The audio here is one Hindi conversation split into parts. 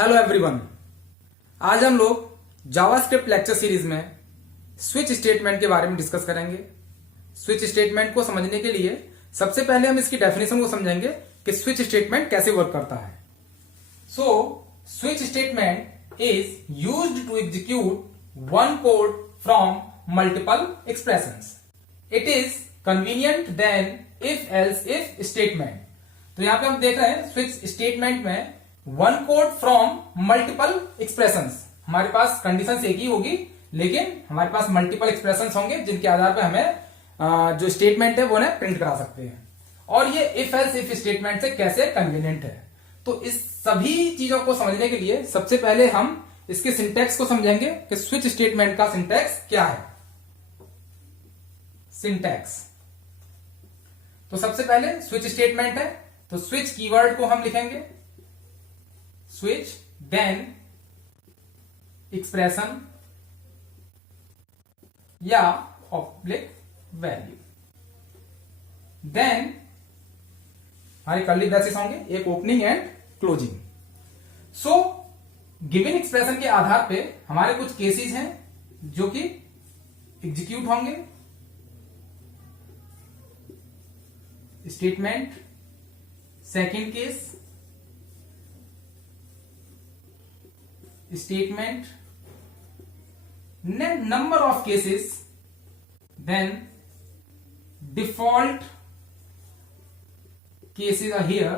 Hello everyone. आज हम लोग जावास्क्रिप्ट लेक्चर सीरीज में स्विच स्टेटमेंट के बारे में डिस्कस करेंगे। स्विच स्टेटमेंट को समझने के लिए सबसे पहले हम इसकी डेफिनेशन को समझेंगे कि स्विच स्टेटमेंट कैसे वर्क करता है। So switch statement is used to execute one code from multiple expressions. It is convenient then if else if statement. तो यहां पे हम देख रहे हैं स्विच स्टेटमेंट में one code from multiple expressions. हमारे पास कंडीशन एक ही होगी, लेकिन हमारे पास मल्टीपल एक्सप्रेशंस होंगे जिनके आधार पर हमें जो स्टेटमेंट है वो उन्हें प्रिंट करा सकते हैं। और ये इफ एल्स इफ स्टेटमेंट से कैसे कन्वीनियंट है, तो इस सभी चीजों को समझने के लिए सबसे पहले हम इसके सिंटैक्स को समझेंगे कि स्विच स्टेटमेंट का सिंटैक्स क्या है। सिंटैक्स, तो सबसे पहले स्विच स्टेटमेंट है तो स्विच कीवर्ड को हम लिखेंगे स्विच, देन एक्सप्रेशन या ऑब्लिक वैल्यू, देन हमारे कर्ली ब्रैसेस होंगे, एक opening and closing. So given expression के आधार पे हमारे कुछ केसेस हैं जो कि एग्जीक्यूट होंगे। Statement, second case statement, number of cases, then default cases are here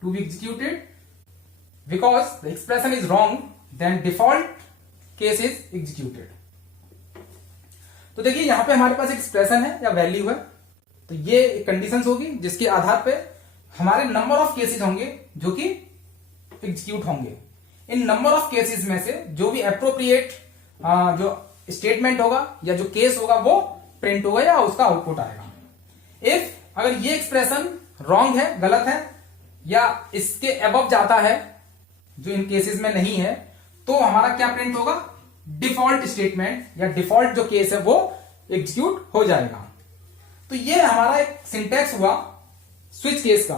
to be executed because the expression is wrong, then default case is executed। तो देखिए यहां पे हमारे पास एक्सप्रेशन है या वैल्यू है, तो ये कंडीशंस होगी जिसके आधार पे हमारे नंबर ऑफ केसेस होंगे जो कि एग्जीक्यूट होंगे। इन नंबर ऑफ केसेस में से जो भी एप्रोप्रिएट जो स्टेटमेंट होगा या जो केस होगा वो प्रिंट होगा या उसका आउटपुट आएगा। इफ अगर ये एक्सप्रेशन रॉन्ग है, गलत है या इसके अबव जाता है जो इन केसेस में नहीं है, तो हमारा क्या प्रिंट होगा, डिफॉल्ट स्टेटमेंट या डिफॉल्ट जो केस है वो एग्जीक्यूट हो जाएगा। तो ये हमारा एक सिंटैक्स हुआ स्विच केस का।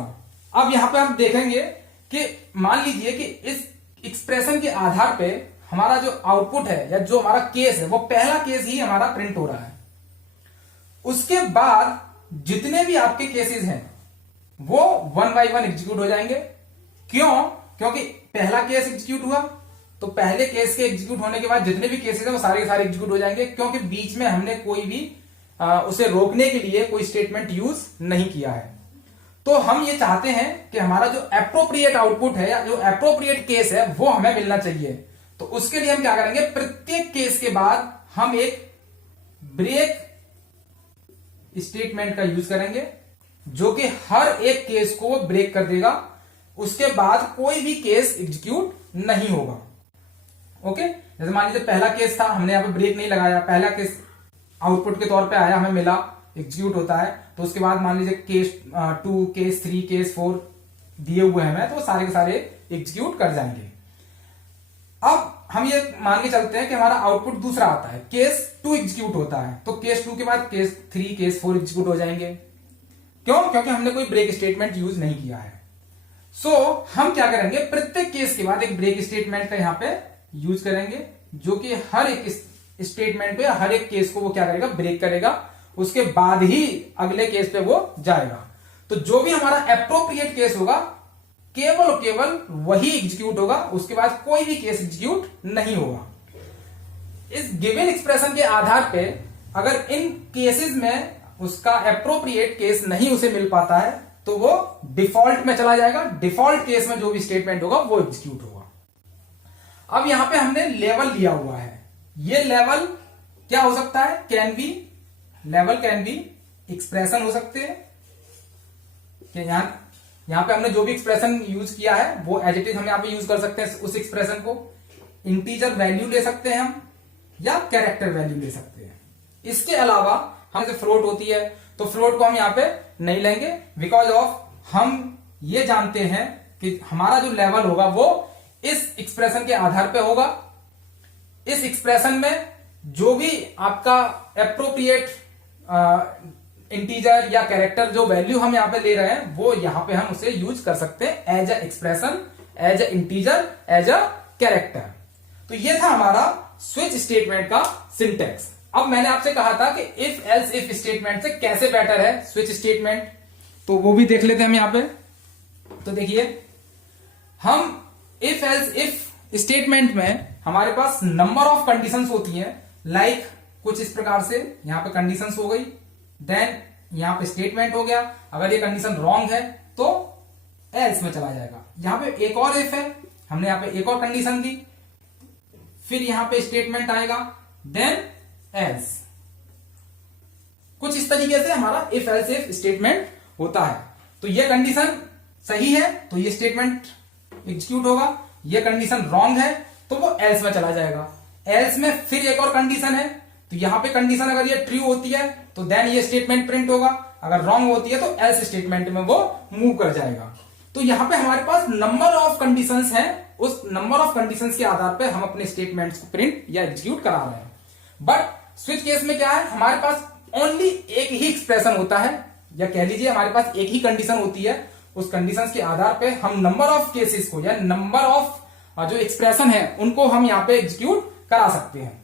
अब यहां पे हम देखेंगे कि मान लीजिए कि इस एक्सप्रेशन के आधार पे हमारा जो आउटपुट है या जो हमारा केस है वो पहला केस ही हमारा प्रिंट हो रहा है। उसके बाद जितने भी आपके केसेस हैं वो वन बाय वन एग्जीक्यूट हो जाएंगे। क्यों? क्योंकि पहला केस एग्जीक्यूट हुआ तो पहले केस के एग्जीक्यूट होने के बाद जितने भी केसेस हैं वो सारे के सारे एग्जीक्यूट हो जाएंगे, क्योंकि बीच में हमने कोई भी उसे रोकने के लिए कोई स्टेटमेंट यूज नहीं किया है। तो हम ये चाहते हैं कि हमारा जो एप्रोप्रिएट आउटपुट है या जो एप्रोप्रिएट केस है वो हमें मिलना चाहिए। तो उसके लिए हम क्या करेंगे, प्रत्येक केस के बाद हम एक ब्रेक स्टेटमेंट का यूज करेंगे जो कि हर एक केस को वो ब्रेक कर देगा। उसके बाद कोई भी केस एग्जीक्यूट नहीं होगा। ओके, जैसे मान लीजिए पहला केस था, हमने यहां पे ब्रेक नहीं लगाया, पहला केस आउटपुट के तौर पे आया, हमें मिला, एग्जीक्यूट होता है। तो उसके बाद मान लीजिए केस 2, केस 3, केस 4 दिए हुए हैं, तो सारे के सारे एग्जीक्यूट कर जाएंगे। अब हम ये मान के चलते हैं कि हमारा आउटपुट दूसरा आता है, केस 2 एग्जीक्यूट होता है, तो केस 2 के बाद केस 3, केस 4 एग्जीक्यूट हो जाएंगे। क्यों? क्योंकि हमने कोई ब्रेक स्टेटमेंट यूज नहीं किया है। सो हम क्या करेंगे, प्रत्येक केस के बाद एक ब्रेक स्टेटमेंट का यहां पे यूज करेंगे जो कि हर एक स्टेटमेंट पे हर एक केस को वो क्या करेगा, ब्रेक करेगा। उसके बाद ही अगले केस पे वो जाएगा। तो जो भी हमारा एप्रोप्रिएट केस होगा केवल और केवल वही एग्जीक्यूट होगा, उसके बाद कोई भी केस एग्जीक्यूट नहीं होगा। इस गिवन एक्सप्रेशन के आधार पे अगर इन केसेस में उसका एप्रोप्रिएट केस नहीं उसे मिल पाता है तो वो डिफॉल्ट में चला जाएगा। डिफॉल्ट केस में जो भी स्टेटमेंट होगा वो एग्जीक्यूट होगा। अब यहां पे हमने लेवल लिया हुआ है। ये लेवल क्या हो सकता है, लेवल कैन बी एक्सप्रेशन हो सकते हैं कि यहां पे हमने जो भी एक्सप्रेशन यूज किया है वो एज इट इज हम यहां पे यूज कर सकते हैं। उस एक्सप्रेशन को इंटीजर वैल्यू ले सकते हैं हम या कैरेक्टर वैल्यू ले सकते हैं। इसके अलावा हम जैसे फ्लोट होती है तो फ्लोट को हम यहां पे नहीं लेंगे, बिकॉज ऑफ हम ये जानते हैं कि हमारा जो लेवल होगा वो इस एक्सप्रेशन के आधार पे होगा। इस एक्सप्रेशन में जो भी आपका एप्रोप्रिएट इंटीजर या कैरेक्टर जो वैल्यू हम यहां पे ले रहे हैं वो यहां पे हम उसे यूज कर सकते हैं as a expression as a integer, as a character. तो ये था हमारा स्विच स्टेटमेंट का सिंटेक्स। अब मैंने आपसे कहा था कि इफ एल्स इफ स्टेटमेंट से कैसे बेटर है स्विच स्टेटमेंट, तो वो भी देख लेते हैं हम यहां पे। तो देखिए, हम इफ एल्स इफ स्टेटमेंट में हमारे पास नंबर ऑफ कंडीशंस होती हैं, लाइक कुछ इस प्रकार से यहां पे कंडीशंस हो गई, देन यहां पे स्टेटमेंट हो गया। अगर ये कंडीशन रॉन्ग है तो एल्स में चला जाएगा। यहां पे एक और इफ है, हमने यहां पे एक और कंडीशन दी, फिर यहां पे स्टेटमेंट आएगा, देन एल्स। कुछ इस तरीके से हमारा इफ एल्स इफ स्टेटमेंट होता है। तो ये कंडीशन सही है तो ये स्टेटमेंट एग्जीक्यूट होगा, ये कंडीशन रॉन्ग है तो वो एल्स में चला जाएगा। एल्स में फिर एक और कंडीशन है, तो यहां पे कंडीशन अगर ये ट्रू होती है तो देन ये स्टेटमेंट प्रिंट होगा, अगर रॉन्ग होती है तो एल्स स्टेटमेंट में वो मूव कर जाएगा। तो यहां पे हमारे पास नंबर ऑफ कंडीशंस हैं, उस नंबर ऑफ कंडीशंस के आधार पर हम अपने स्टेटमेंट्स को प्रिंट या एग्जीक्यूट करा रहे हैं। बट स्विच केस में क्या है, हमारे पास ओनली एक ही एक्सप्रेशन होता है, या कह लीजिए हमारे पास एक ही कंडीशन होती है। उस कंडीशंस के आधार पे हम नंबर ऑफ केसेस को या नंबर ऑफ जो एक्सप्रेशन है उनको हम यहां पे एग्जीक्यूट करा सकते हैं।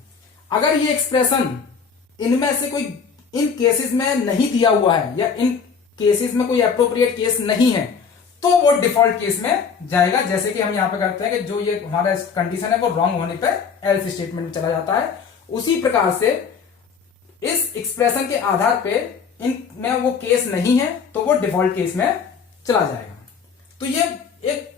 अगर ये एक्सप्रेशन इनमें से कोई इन केसेस में नहीं दिया हुआ है या इन केसेस में कोई एप्रोप्रिएट केस नहीं है तो वो डिफॉल्ट केस में जाएगा। जैसे कि हम यहां पे करते हैं कि जो ये हमारा कंडीशन है वो रॉन्ग होने पे एल्स स्टेटमेंट में चला जाता है। उसी प्रकार से इस एक्सप्रेशन के आधार पे इनमें वो केस नहीं है तो वो डिफॉल्ट केस में चला जाएगा। तो ये एक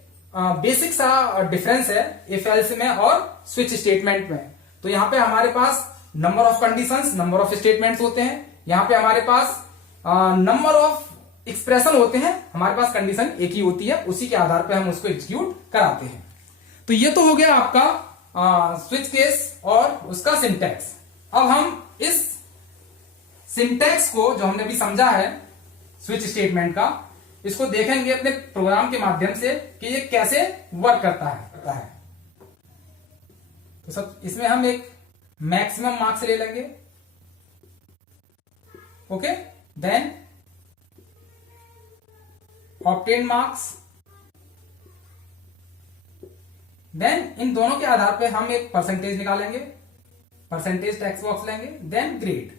बेसिक सा डिफरेंस है इफ एल्स में और स्विच स्टेटमेंट में। तो यहां पे हमारे पास number of conditions, number of statements होते हैं, यहां पे हमारे पास नंबर ऑफ एक्सप्रेशन होते हैं, हमारे पास कंडीशन एक ही होती है, उसी के आधार पे हम उसको एग्जीक्यूट कराते हैं। तो ये तो हो गया आपका स्विच केस और उसका सिंटैक्स। अब हम इस सिंटैक्स को जो हमने भी समझा है स्विच स्टेटमेंट का, इसको देखेंगे अपने प्रोग्राम के माध्यम से कि ये कैसे वर्क करता है। तो सब इसमें हम एक मैक्सिमम मार्क्स ले लेंगे, okay, then obtain marks, then इन दोनों के आधार पे हम एक परसेंटेज निकालेंगे, परसेंटेज टेक्स्ट बॉक्स लेंगे, देन ग्रेड।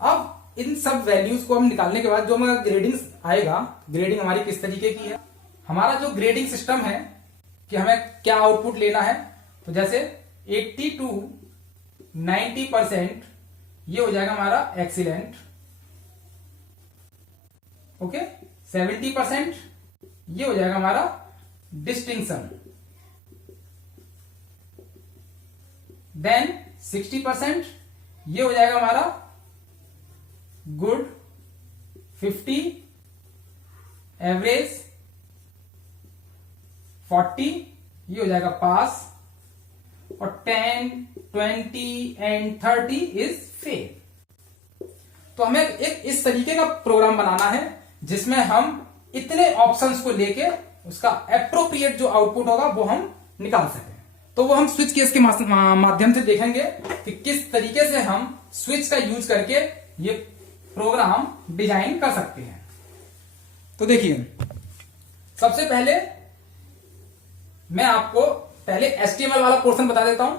अब इन सब वैल्यूज को हम निकालने के बाद जो हमारा ग्रेडिंग आएगा, ग्रेडिंग हमारी किस तरीके की है, हमारा जो ग्रेडिंग सिस्टम है कि हमें क्या आउटपुट लेना है, तो जैसे 80 to 90% ये हो जाएगा हमारा एक्सीलेंट, ओके, 70% ये हो जाएगा हमारा डिस्टिंक्शन, देन 60% ये हो जाएगा हमारा गुड, 50 एवरेज, 40 ये हो जाएगा पास, और 10, 20 एंड 30 इज फेल। तो हमें एक इस तरीके का प्रोग्राम बनाना है जिसमें हम इतने ऑप्शंस को लेके उसका एप्रोप्रिएट जो आउटपुट होगा वो हम निकाल सकें। तो वो हम स्विच केस के माध्यम से देखेंगे कि किस तरीके से हम स्विच का यूज करके ये प्रोग्राम डिजाइन कर सकते हैं। तो देखिए, सबसे पहले मैं आपको पहले HTML वाला पोर्शन बता देता हूं,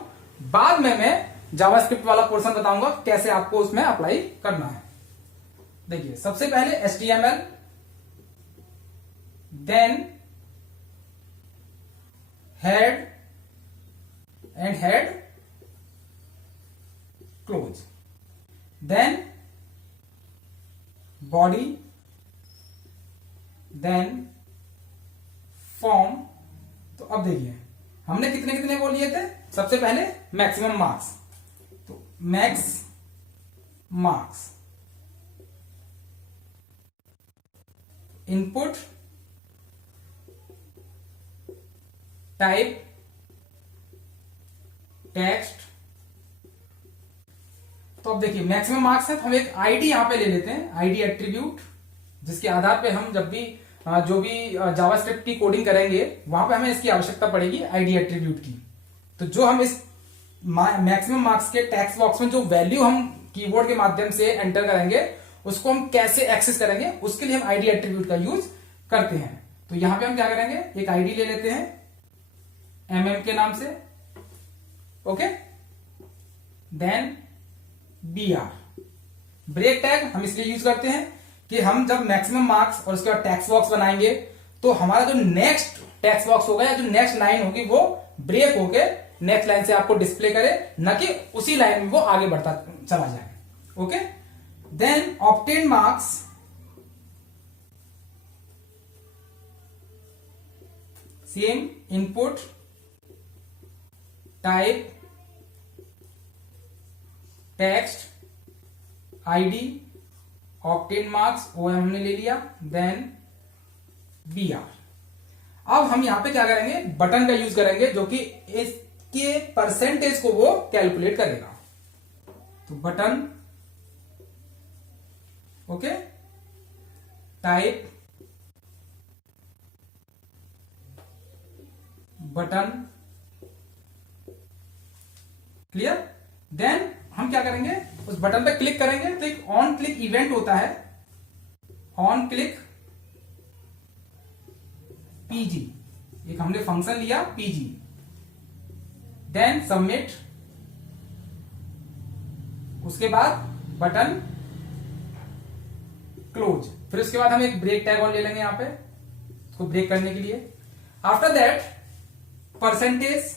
बाद में मैं जावास्क्रिप्ट वाला पोर्शन बताऊंगा कैसे आपको उसमें अप्लाई करना है। देखिए, सबसे पहले HTML, then head and head close, then body, then form. तो अब देखिए हमने कितने कितने वो लिए थे, सबसे पहले मैक्सिमम मार्क्स, तो max marks, input, type, text. तो अब देखिए मैक्सिमम मार्क्स है तो हम एक आईडी यहां पे ले लेते हैं, आईडी एट्रीब्यूट, जिसके आधार पे हम जब भी जो भी जावास्क्रिप्ट की कोडिंग करेंगे वहां पे हमें इसकी आवश्यकता पड़ेगी आईडी एट्रीब्यूट की। तो जो हम इस मैक्सिमम मार्क्स के टेक्स्ट बॉक्स में जो वैल्यू हम कीबोर्ड के माध्यम से एंटर करेंगे उसको हम कैसे एक्सेस करेंगे, उसके लिए हम आईडी एट्रीब्यूट का यूज करते हैं। तो यहां पे हम क्या करेंगे, एक आईडी ले लेते हैं mm के नाम से, okay. Then BR, break tag हम इसलिए यूज करते हैं कि हम जब मैक्सिमम मार्क्स और उसके बाद टेक्स्ट बॉक्स बनाएंगे तो हमारा जो नेक्स्ट टेक्स्ट बॉक्स होगा या जो नेक्स्ट लाइन होगी वो ब्रेक होके नेक्स्ट लाइन से आपको डिस्प्ले करे, न कि उसी लाइन में वो आगे बढ़ता चला जाए, okay. Then obtain marks, same input type text ID obtain marks OM हमने ले लिया, देन BR। अब हम यहां पे क्या करेंगे, बटन का यूज करेंगे जो कि इसके परसेंटेज को वो कैलकुलेट करेगा। तो button, okay, type button, clear. Then हम क्या करेंगे, उस बटन पे क्लिक करेंगे तो एक ऑन क्लिक इवेंट होता है, ऑन क्लिक PG, एक हमने फंक्शन लिया PG। देन सबमिट, उसके बाद बटन क्लोज, फिर उसके बाद हम एक ब्रेक टैग और ले लेंगे यहां पे उसको ब्रेक करने के लिए। After that percentage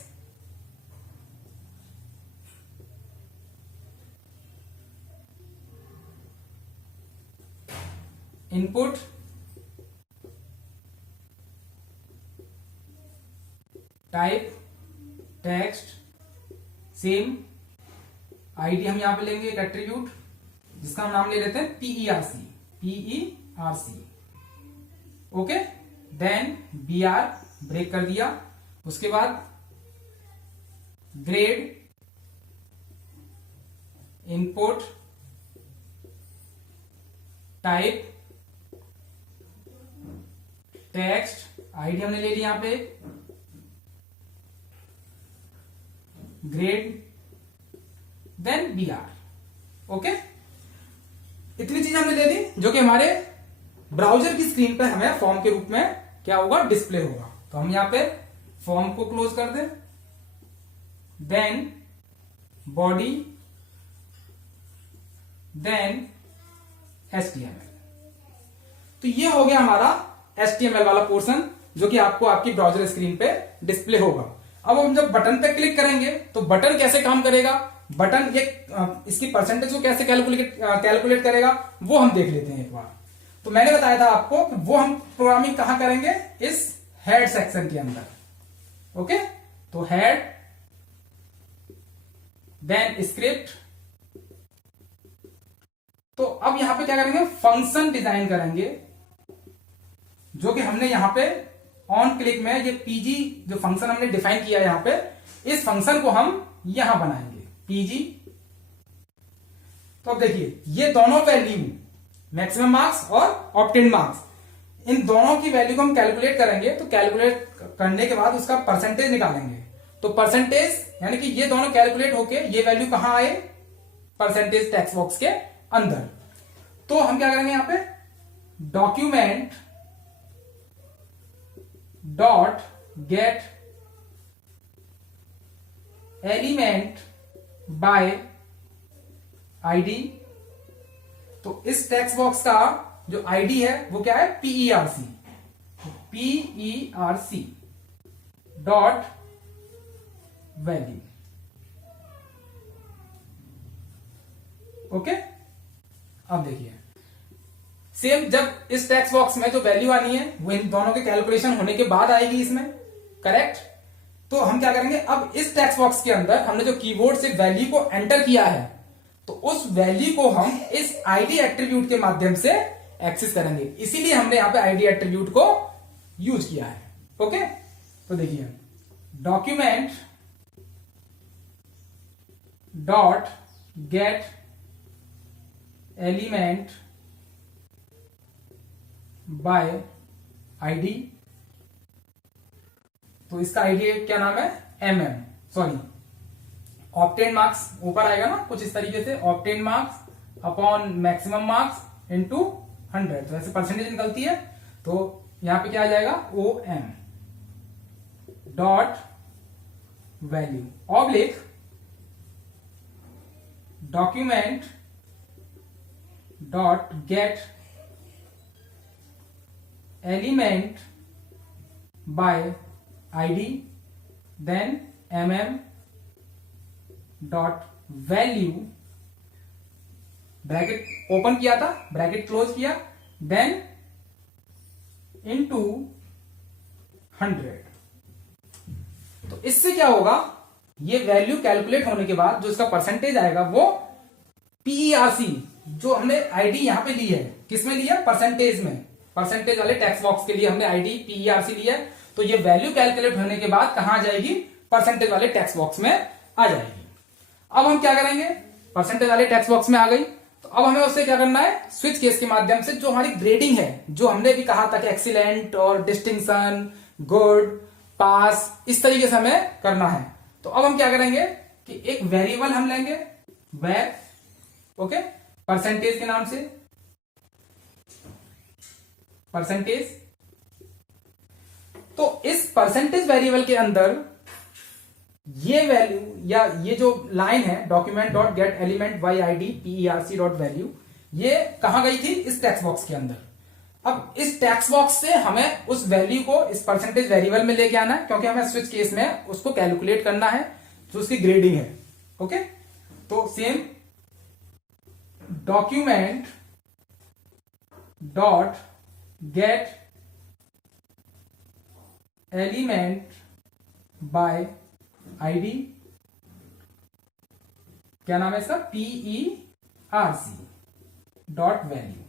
input type text, same ID हम यहां पे लेंगे एक एट्रीब्यूट जिसका हम नाम ले लेते हैं PERC, okay. Then BR, break कर दिया, उसके बाद grade input type text ID हमने ले ली यहां पे ग्रेड, देन BR, ओके। इतनी चीज हमने ले ली जो कि हमारे ब्राउजर की स्क्रीन पे हमें फॉर्म के रूप में क्या होगा, डिस्प्ले होगा। तो हम यहां पे फॉर्म को क्लोज कर दें, देन बॉडी, देन HTML। तो ये हो गया हमारा HTML वाला पोर्शन जो कि आपको आपकी ब्राउजर स्क्रीन पे डिस्प्ले होगा। अब हम जब बटन पे क्लिक करेंगे तो बटन कैसे काम करेगा, बटन ये इसकी परसेंटेज को कैसे कैलकुलेट करेगा वो हम देख लेते हैं एक बार। तो मैंने बताया था आपको कि वो हम प्रोग्रामिंग कहां करेंगे, इस हेड सेक्शन के अंदर, ओके। तो हेड, देन स्क्रिप्ट। तो अब यहां पे क्या करेंगे, फंक्शन डिजाइन करेंगे जो कि हमने यहां पे ऑन क्लिक में ये PG जो फंक्शन हमने डिफाइन किया यहां पे, इस फंक्शन को हम यहां बनाएंगे PG। तो अब देखिए ये दोनों वैल्यू मैक्सिमम मार्क्स और ऑब्टेन मार्क्स, इन दोनों की वैल्यू को हम कैलकुलेट करेंगे। तो कैलकुलेट करने के बाद उसका परसेंटेज निकालेंगे। तो परसेंटेज यानी कि ये दोनों कैलकुलेट होके ये वैल्यू कहां आए, परसेंटेज टेक्स्ट बॉक्स के अंदर। तो हम क्या करेंगे यहां पे, document dot get element by ID. तो इस टेक्स्ट बॉक्स का जो आईडी है वो क्या है, PERC, PERC dot value, okay. अब देखिए सेम जब इस टेक्स्ट बॉक्स में जो वैल्यू आनी है वो इन दोनों के कैलकुलेशन होने के बाद आएगी इसमें, करेक्ट। तो हम क्या करेंगे, अब इस टेक्स्ट बॉक्स के अंदर हमने जो कीबोर्ड से वैल्यू को एंटर किया है तो उस वैल्यू को हम इस आईडी एट्रीब्यूट के माध्यम से एक्सेस करेंगे। इसीलिए हमने यहां पे आईडी एट्रीब्यूट को यूज किया है, ओके। तो देखिए document dot get element by ID. तो इसका आईडी क्या नाम है, सॉरी ऑब्टेन मार्क्स ऊपर आएगा ना कुछ इस तरीके से, obtain marks upon maximum marks into 100। तो ऐसे परसेंटेज निकलती है। तो यहां पे क्या आ जाएगा, O M dot value oblique document dot get element by ID then mm dot value, bracket open किया था, ब्रैकेट क्लोज किया, देन इनटू 100। तो इससे क्या होगा, ये वैल्यू कैलकुलेट होने के बाद जो इसका परसेंटेज आएगा वो पीईआरसी, जो हमने आईडी यहां पे ली है, किसमें ली है, परसेंटेज में, परसेंटेज वाले टेक्स्ट बॉक्स के लिए हमने आईडी पीईआरसी ली है, तो ये वैल्यू कैलकुलेट होने के बाद कहां आ जाएगी, परसेंटेज वाले टेक्स्ट बॉक्स में आ जाएगी। अब हम क्या करेंगे, परसेंटेज वाले टेक्स्ट बॉक्स में आ गई, तो अब हमें उससे क्या करना है, स्विच केस के माध्यम से जो हमारी ग्रेडिंग है, जो हमने भी कहा था कि एक्सीलेंट और डिस्टिंक्शन, गुड, पास, इस तरीके से हमें करना है। तो अब हम क्या करेंगे कि एक वेरिएबल हम लेंगे, वेर, ओके, परसेंटेज के नाम से, परसेंटेज। तो इस परसेंटेज वेरिएबल के अंदर ये वैल्यू या ये जो लाइन है, document dot get element by ID PERC dot value, ये कहां गई थी, इस टेक्स्ट बॉक्स के अंदर। अब इस टेक्स्ट बॉक्स से हमें उस वैल्यू को इस परसेंटेज वेरिएबल में लेके आना है, क्योंकि हमें स्विच केस में उसको कैलकुलेट करना है, जो उसकी ग्रेडिंग है। ओके, तो same document dot get element by ID, क्या नाम है इसका, पीईआरसी डॉट वैल्यू।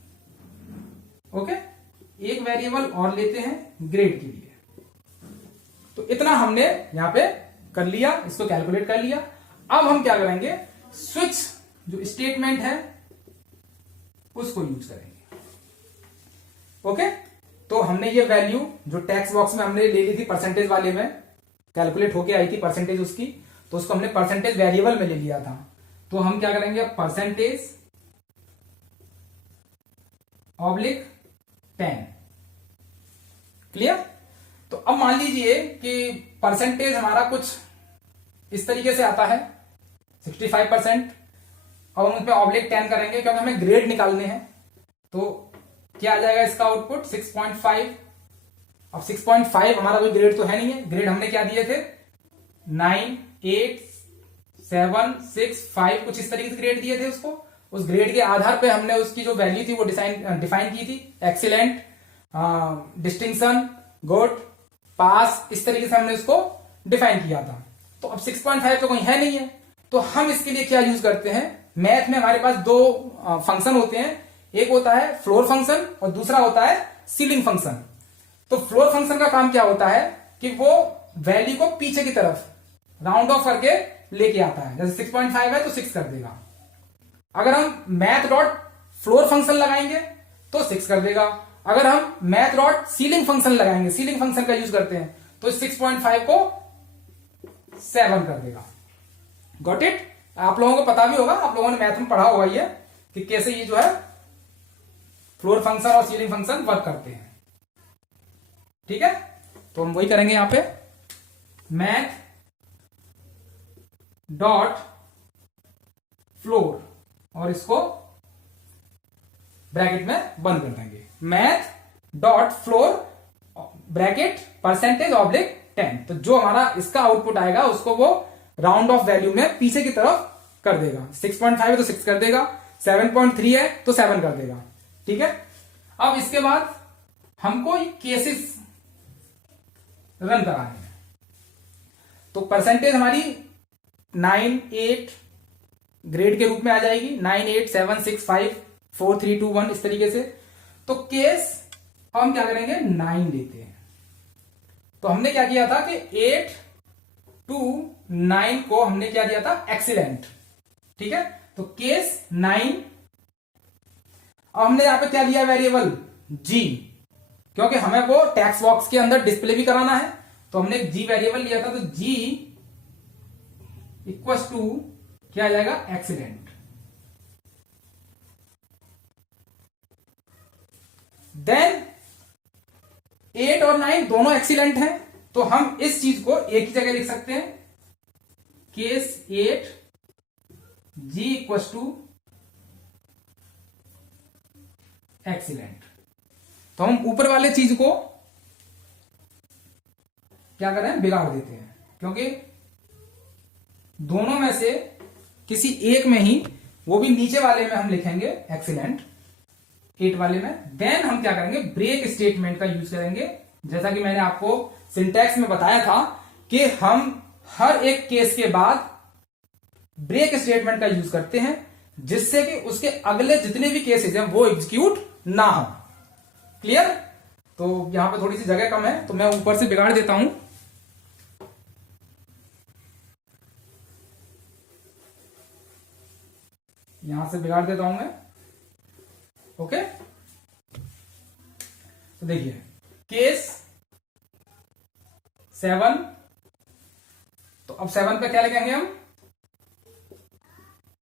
ओके, एक वेरिएबल और लेते हैं ग्रेड के लिए। तो इतना हमने यहां पे कर लिया, इसको कैलकुलेट कर लिया। अब हम क्या करेंगे, स्विच जो स्टेटमेंट है उसको यूज करेंगे। ओके, तो हमने ये वैल्यू जो टेक्स्ट बॉक्स में हमने ले ली थी, परसेंटेज वाले में कैलकुलेट होके आई थी परसेंटेज उसकी, तो उसको हमने परसेंटेज वेरिएबल में ले लिया था। तो हम क्या करेंगे, परसेंटेज ऑब्लिक 10। क्लियर। तो अब मान लीजिए कि परसेंटेज हमारा कुछ इस तरीके से आता है 65%, अब हम उसमें ऑब्लिक 10 करेंगे क्योंकि हमें ग्रेड निकालने हैं। तो क्या आ जाएगा इसका आउटपुट 6.5। अब 6.5 हमारा कोई ग्रेड तो है नहीं है, ग्रेड हमने क्या दिए थे 9, 8, 7, 6, 5, कुछ इस तरीके से ग्रेड दिए थे उसको। उस ग्रेड के आधार पे हमने उसकी जो वैल्यू थी वो डिफाइन की थी, एक्सीलेंट, डिस्टिंक्शन, गुड, पास, इस तरीके से हमने उसको डिफाइन किया था। तो अब 6.5 तो कहीं है नहीं है, तो हम इसके लिए क्या यूज करते हैं, मैथ में हमारे पास दो फंक्शन होते हैं, एक होता है फ्लोर फंक्शन और दूसरा होता है सीलिंग फंक्शन। तो फ्लोर फंक्शन का काम क्या होता है कि वो वैल्यू को पीछे की तरफ राउंड ऑफ करके लेके आता है, जैसे 6.5 है तो 6 कर देगा। अगर हम मैथ डॉट फ्लोर फंक्शन लगाएंगे तो 6 कर देगा। अगर हम मैथ डॉट सीलिंग फंक्शन लगाएंगे, सीलिंग फंक्शन का यूज करते हैं, तो 6.5 को 7 कर देगा। Got it. आप लोगों को पता भी होगा, आप लोगों ने मैथ में पढ़ा होगा ये कि कैसे ये जो है फ्लोर फंक्शन और सीलिंग फंक्शन वर्क करते हैं। ठीक है, तो हम वही करेंगे यहां पे, मैथ डॉट फ्लोर और इसको ब्रैकेट में बंद कर देंगे, math dot floor bracket percentage oblique 10। तो जो हमारा इसका आउटपुट आएगा उसको वो राउंड ऑफ वैल्यू में पीछे की तरफ कर देगा। 6.5 है तो 6 कर देगा, 7.3 है तो 7 कर देगा। ठीक है, अब इसके बाद हमको केसेस रन कराने हैं। तो परसेंटेज हमारी 9, 8 ग्रेड के रूप में आ जाएगी, 9, 8, 7, 6, 5, 4, 3, 2, 1 इस तरीके से। तो केस हम क्या करेंगे, 9 लेते हैं। तो हमने क्या किया था कि 8 to 9 को हमने क्या दिया था, एक्सीलेंट। ठीक है, तो केस 9। अब हमने यहां पे क्या लिया वेरिएबल जी, क्योंकि हमें वो टेक्स्ट बॉक्स के अंदर डिस्प्ले भी कराना है, तो हमने जी वेरिएबल लिया था। तो जी इक्वल्स टू क्या आ जाएगा, एक्सीडेंट। देन 8 और 9 दोनों एक्सीलेंट हैं, तो हम इस चीज को एक ही जगह लिख सकते हैं, case 8 G equal to excellent. तो हम ऊपर वाले चीज को क्या कर रहे हैं, बिगाड़ देते हैं, क्योंकि दोनों में से किसी एक में ही, वो भी नीचे वाले में हम लिखेंगे एक्सीलेंट 8 वाले में। देन हम क्या करेंगे, ब्रेक स्टेटमेंट का यूज करेंगे। जैसा कि मैंने आपको सिंटैक्स में बताया था कि हम हर एक केस के बाद ब्रेक स्टेटमेंट का यूज करते हैं, जिससे कि उसके अगले जितने भी केसेस हैं वो एग्जीक्यूट ना हो। क्लियर? तो यहां पे थोड़ी सी जगह कम है, तो मैं ऊपर से बिगाड़ देता हूं। यहां से बिगाड़ देता हूं मैं। ओके, तो देखिए केस 7, तो अब 7 पे क्या लिखेंगे हम,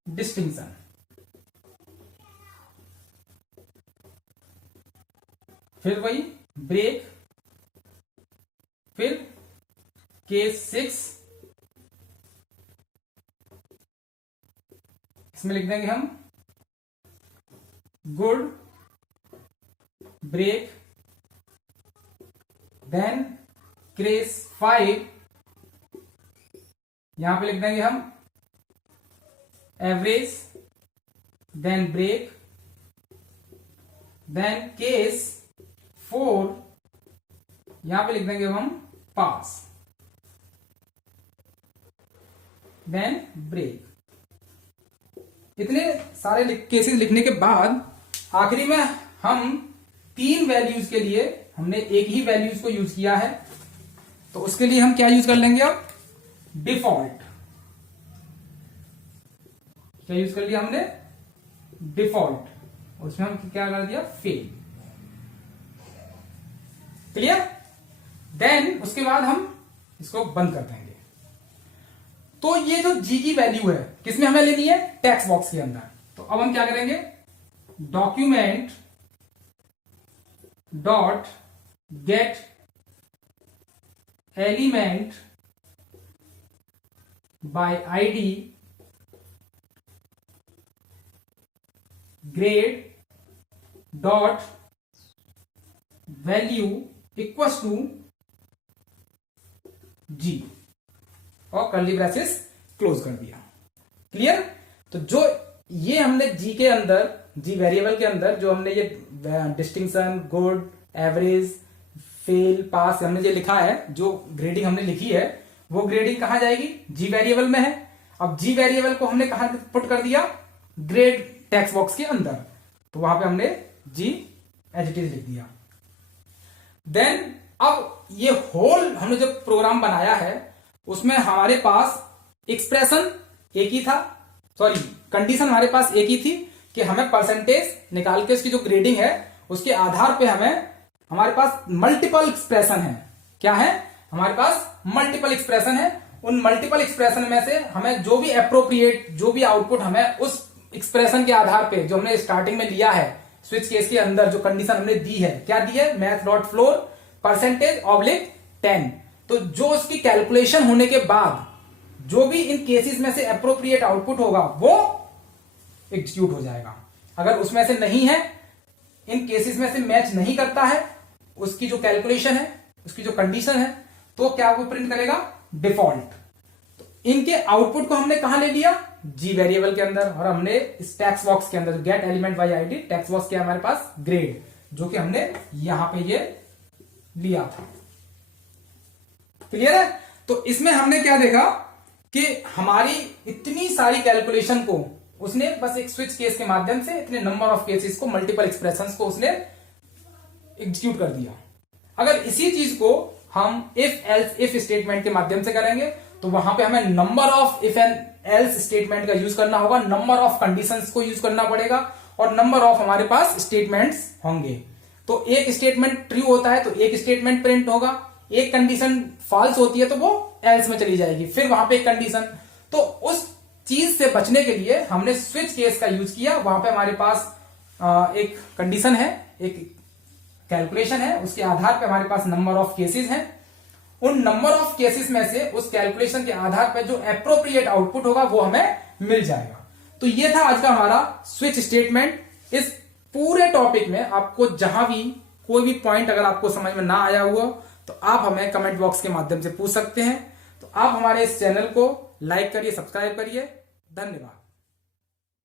डिस्टिंक्शन। फिर वही ब्रेक, फिर केस 6, इसमें लिख देंगे हम गुड ब्रेक। देन केस 5, यहां पे लिख देंगे हम average, then break. Then case 4, यहां पे लिख देंगे हम पास, देन ब्रेक। इतने सारे केसेस लिखने के बाद आखिरी में हम 3 वैल्यूज के लिए हमने एक ही वैल्यूज को यूज किया है, तो उसके लिए हम क्या यूज कर लेंगे, अब डिफॉल्ट। क्या यूज कर लिया हमने, डिफॉल्ट। उसमें हम क्या कर दिया, फेल। क्लियर? देन उसके बाद हम इसको बंद कर देंगे। तो ये जो जी की वैल्यू है किसमें हमें लेनी है, टेक्स्ट बॉक्स के अंदर। तो अब हम क्या करेंगे, document dot get element by ID grade dot value equals to G, और कर्ली ब्रैसेस क्लोज कर दिया। क्लियर? तो जो ये हमने जी के अंदर, जी वेरिएबल के अंदर जो हमने ये डिस्टिंक्शन, गुड, एवरेज, फेल, पास हमने ये लिखा है, जो ग्रेडिंग हमने लिखी है, वो ग्रेडिंग कहां जाएगी, जी वेरिएबल में है। अब जी वेरिएबल को हमने कहां पुट कर दिया, ग्रेड टेक्स्ट बॉक्स के अंदर, तो वहां पे हमने जी एज इट इज लिख दिया। देन अब ये होल हमने जो प्रोग्राम बनाया है उसमें हमारे पास एक्सप्रेशन एक ही था, सॉरी कंडीशन हमारे पास एक ही थी कि हमें परसेंटेज निकाल के उसकी जो ग्रेडिंग है उसके आधार पे हमारे पास मल्टीपल एक्सप्रेशन है। क्या है, हमारे पास मल्टीपल एक्सप्रेशन है। उन मल्टीपल एक्सप्रेशन में से हमें जो भी एप्रोप्रिएट, जो भी आउटपुट हमें उस एक्सप्रेशन के आधार पे जो हमने स्टार्टिंग में लिया है, स्विच केस के अंदर जो कंडीशन हमने दी है, क्या दी है, math dot floor percentage oblique 10। तो जो उसकी कैलकुलेशन होने के बाद जो भी इन केसेस में से एप्रोप्रिएट आउटपुट होगा वो एग्जीक्यूट हो जाएगा। अगर उसमें से नहीं है, इन केसेस में से मैच नहीं करता है उसकी जो कैलकुलेशन है, उसकी जो कंडीशन है, तो क्या वो प्रिंट करेगा, डिफॉल्ट। तो इनके आउटपुट को हमने कहां ले लिया, जी वेरिएबल के अंदर, और हमने इस टेक्स्ट बॉक्स के अंदर gate element by ID text box के हमारे पास ग्रेड, जो कि हमने यहां पे ये लिया था। क्लियर है? तो इसमें हमने क्या देखा कि हमारी इतनी सारी कैलकुलेशन को उसने बस एक स्विच केस के माध्यम से इतने नंबर ऑफ केसेस को, मल्टीपल एक्सप्रेशंस को उसने एग्जीक्यूट कर दिया। अगर इसी चीज को हम इफ एल्स इफ स्टेटमेंट के माध्यम से करेंगे तो वहां पे हमें number of if and else statement का यूज करना होगा, नंबर ऑफ कंडीशंस को यूज करना पड़ेगा, और नंबर ऑफ हमारे पास स्टेटमेंट्स होंगे। तो एक स्टेटमेंट ट्रू होता है तो एक स्टेटमेंट प्रिंट होगा, एक कंडीशन फॉल्स होती है तो वो एल्स में चली जाएगी, फिर वहां पे एक कंडीशन। तो उस चीज से बचने के लिए हमने स्विच केस का यूज किया। वहां पे हमारे पास एक कंडीशन है, एक कैलकुलेशन है उसके आधार पर हमारे पास नंबर ऑफ केसेस हैं। उन नंबर ऑफ केसेस में से उस कैलकुलेशन के आधार पर जो एप्रोप्रिएट आउटपुट होगा वो हमें मिल जाएगा। तो ये था आज का हमारा स्विच स्टेटमेंट। इस पूरे टॉपिक में आपको जहां भी कोई भी पॉइंट अगर आपको समझ में ना आया हुआ तो आप हमें कमेंट बॉक्स के माध्यम से पूछ सकते हैं। तो आप हमारे इस चैनल को लाइक करिए, सब्सक्राइब करिए। धन्यवाद।